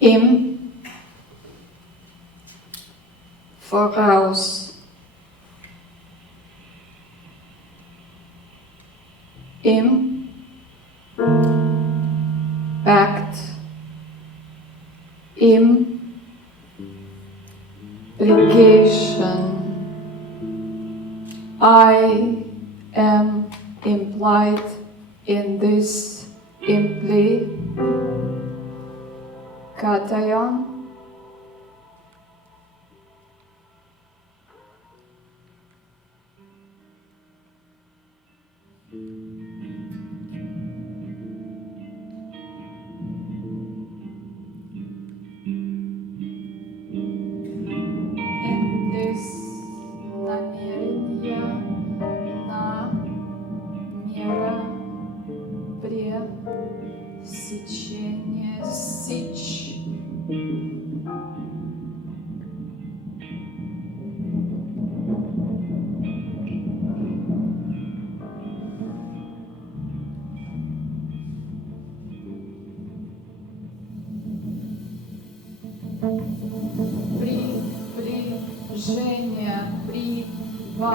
Im Voraus. Im Act. Implication. I am implied in this implication. Намерение, намера, пресечение, сечь. Приближение, прибавление,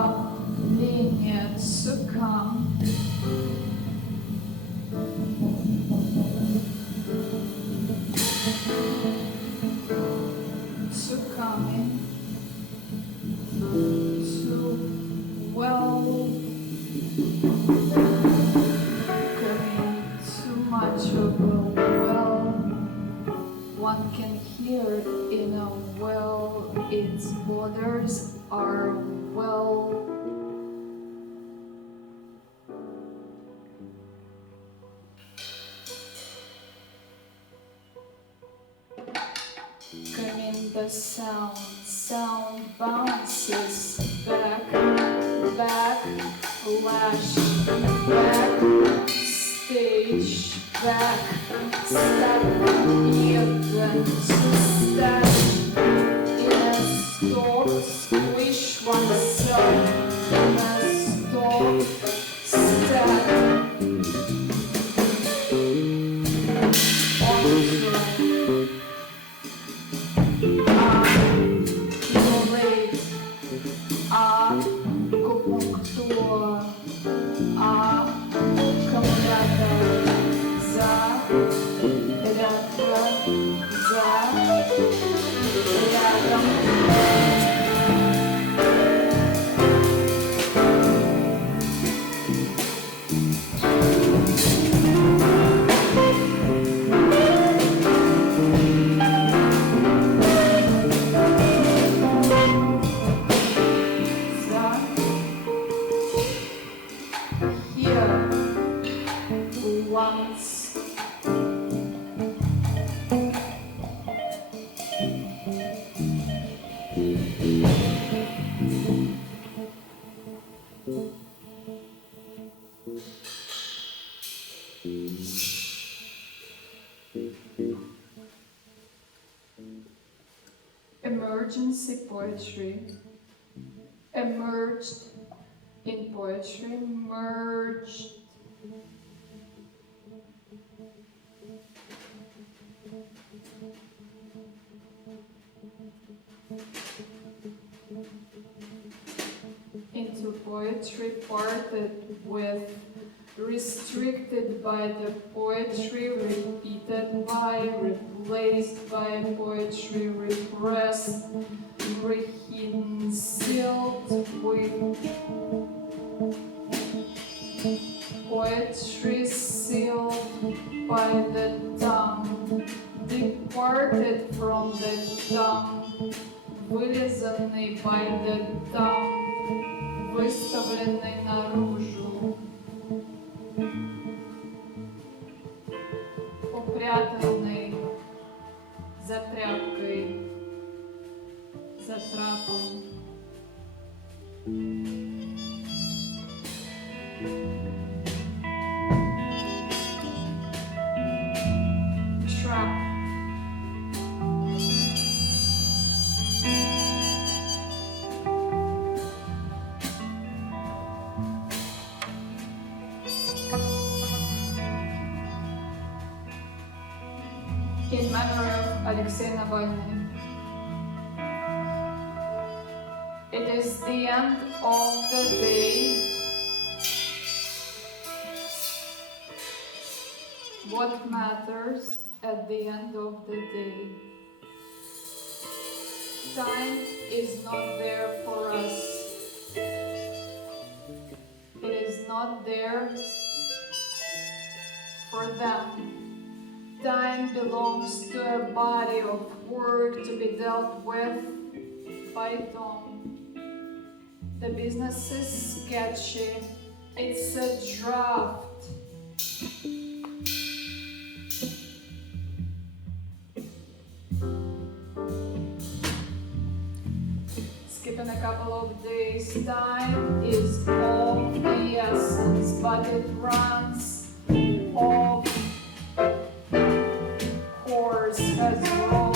цукам. Цуками. To welcoming, too much of a well. One can hear in a well, its borders are well. Coming the sound bounces back, lash, back, stage, back, step, even to stash, in a stalk, squish oneself, in a stalk, step, accumulate, akupunktur, аккумулятор, рядом. Emergency poetry. Emerged in poetry, merged. Into poetry, parted with, restricted by the poetry, repeated by, replaced by poetry, repressed, rehidden, sealed with poetry, sealed by the tongue, departed from the tongue, вырезанный by the tongue, выставленный наружу, упрятанный за тряпкой, за трапом. Trap. In memory of Alexei Navalny. It is the end of the day. What matters at the end of the day? Time is not there for us. It is not there for them. Time belongs to a body of work to be dealt with by dawn. The business is sketchy. It's a draft. Skipping a couple of days, time is of the essence, but it runs off course as well.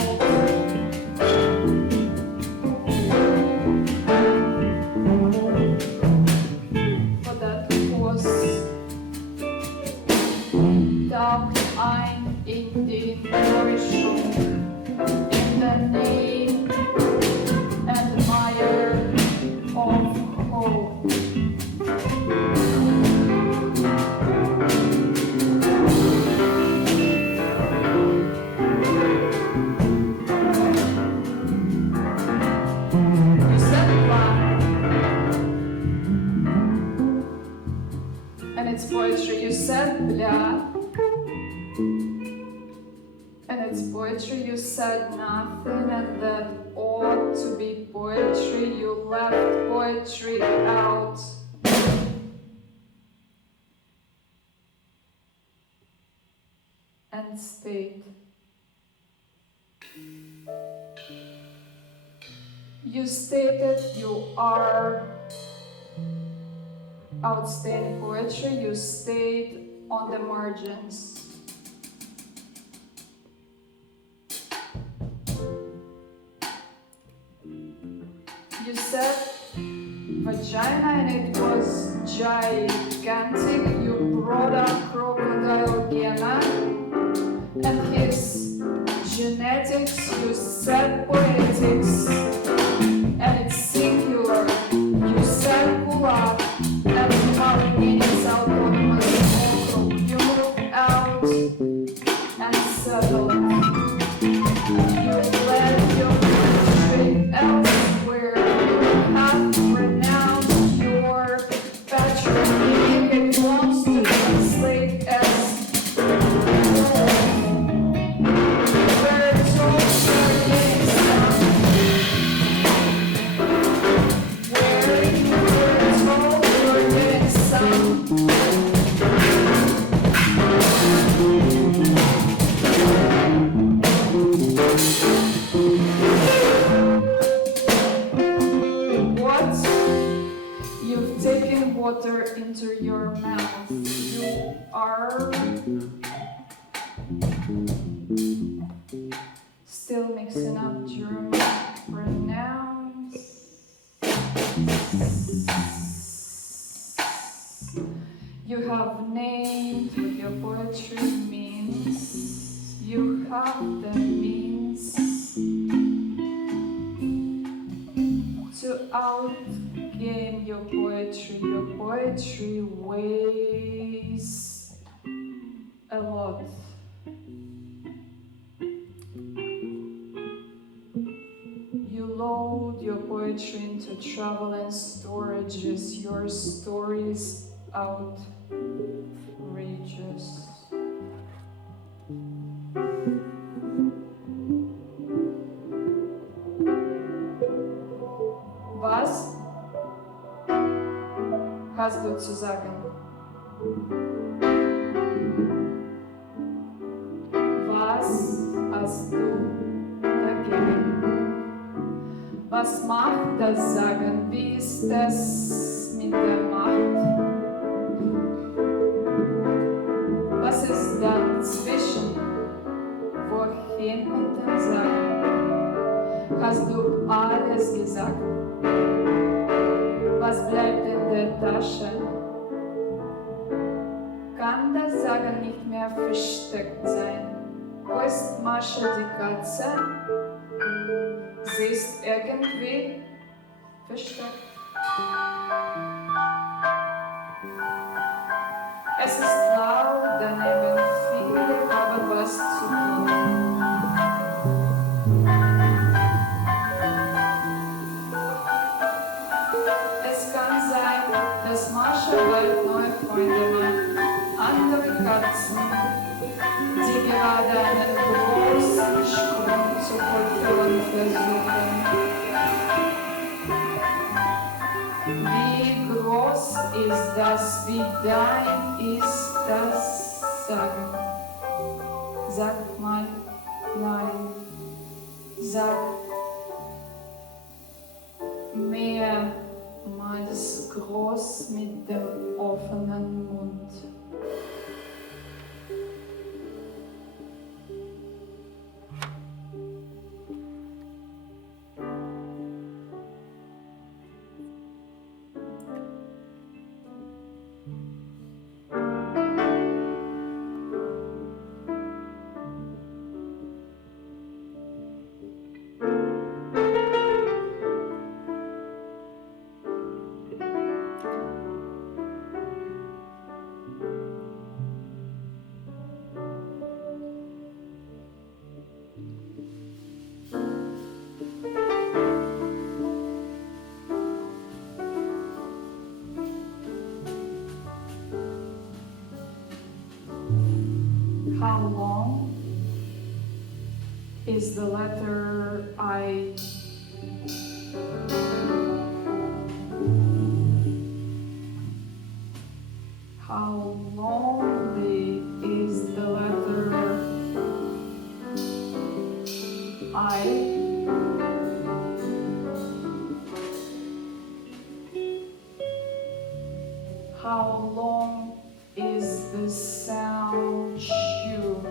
But that was dark ein in die Enttäuschung, in the name and mire of hope. You said plan, and it's poetry. You said bля, and it's poetry. You said nothing, and that ought to be poetry. You left poetry out. And stayed. You stated you are outstanding poetry. You stayed on the margins. You said vagina and it was gigantic. You brought up crocodile Gena and his genetics. You said poetics and it's singular. You said gulag and Malini's autonomous okrug. You moved out and settled. You led your country elsewhere. You have renounced your patriotic. It belongs to translate as where it's all starting some. Where it's all starting some. You've taken water into your mouth. You are still mixing up German pronouns. You have named what your poetry means. You have the means to outgame your poetry. Your poetry weighs a lot. You load your poetry into travel and storages. Your stories outrageous. Was hast du zu sagen? Was hast du dagegen? Was macht das Sagen? Wie ist es mit der Macht? Was ist dazwischen? Wohin mit dem Sagen? Hast du alles gesagt? Was bleibt in der Tasche? Kann das Sagen nicht mehr versteckt sein? Wo ist Mascha die Katze? Sie ist irgendwie versteckt. Es ist laut, daneben viele haben was zu tun. Es kann sein, dass Mascha bald neue Freunde macht. Andere Katzen, die gerade einen großen Sprung zu vollführen versuchen. Wie groß ist das, wie dein ist das? Sag mal nein. Sag mehrmals groß mit dem offenen Mund. How long is the letter I? How lonely is the letter I? How long is the sound shoe?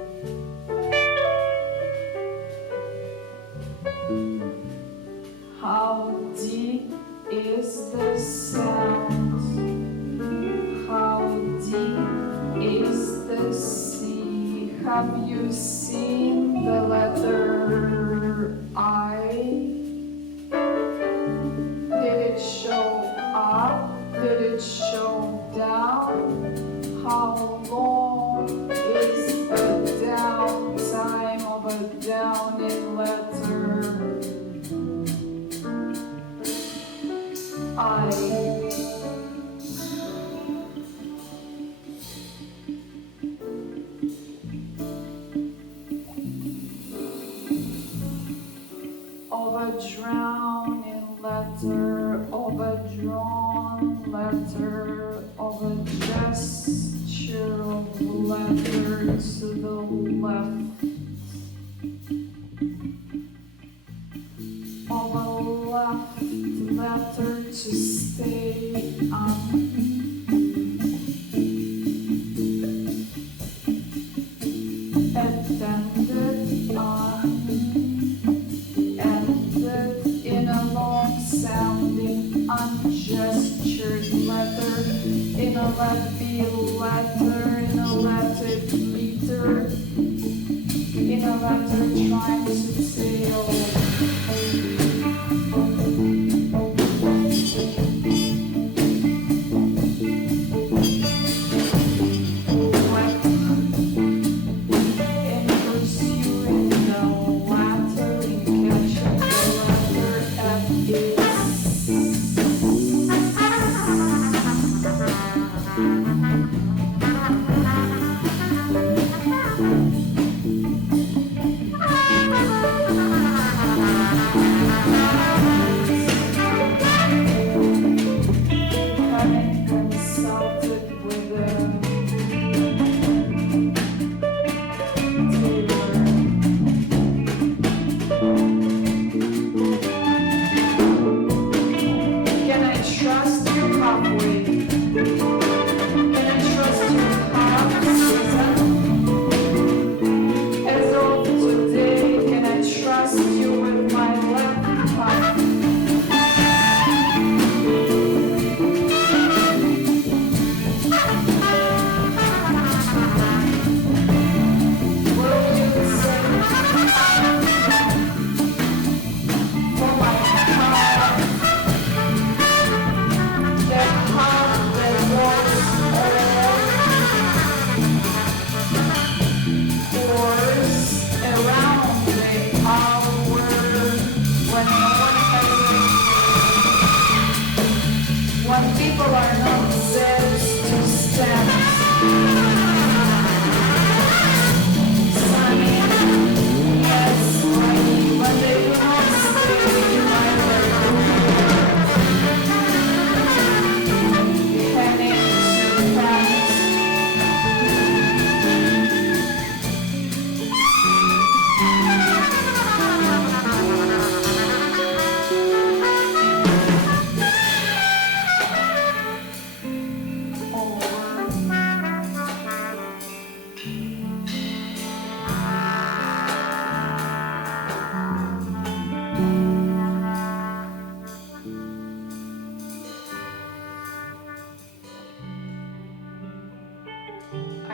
How deep is the sound? How deep is the sea? Have you seen the letter I? Did it show up? Did it show down? How long is the downtime of a downing letter? I. Of a drowning letter, of a drawn letter, of a gesture of letter to the left, of a left letter to stay on. Attended on, ended in a long sounding ungestured letter, in a let be letter, in a let it liter, in a letter trying to sail.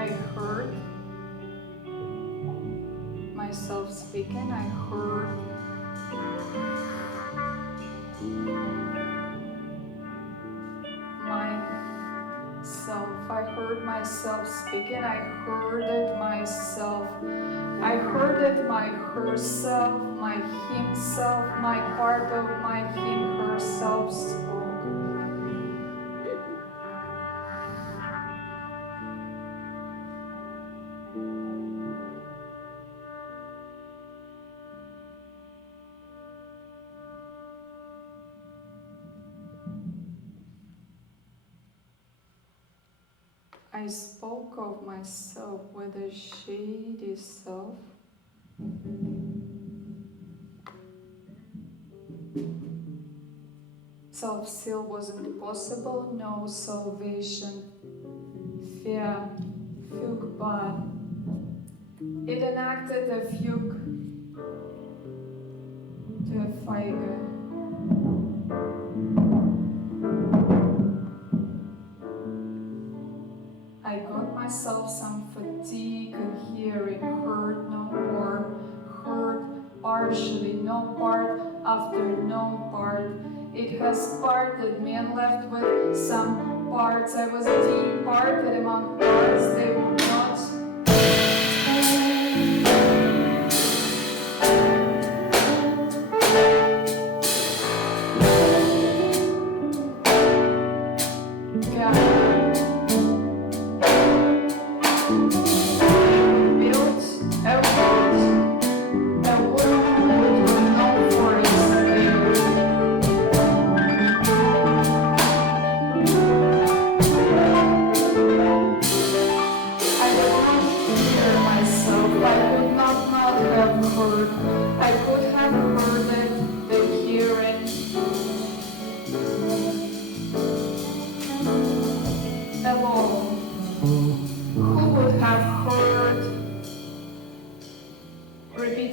I heard myself speaking. I heard myself. I heard myself speaking. I heard it myself. I heard it my herself, my himself, my part of my him herself spoke. I spoke of myself with a shady self. Self-seal wasn't possible, no salvation. Fear, fugue bad. It enacted a fugue to a figure. I got myself some fatigue in hearing, heard no more, heard partially, no part after no part. It has parted me and left with some parts. I was departed among parts, they would not.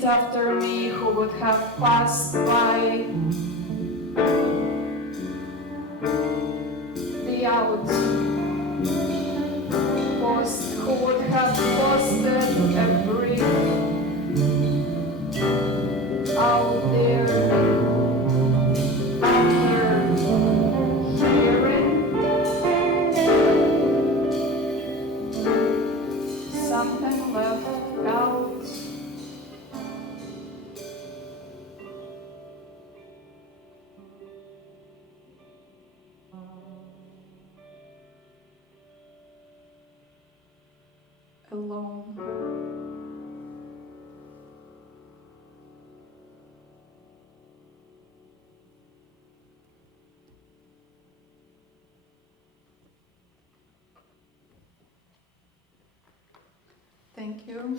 After me, who would have passed by the outpost, who would have posted a brief out there after hearing something left out. Alone. Thank you.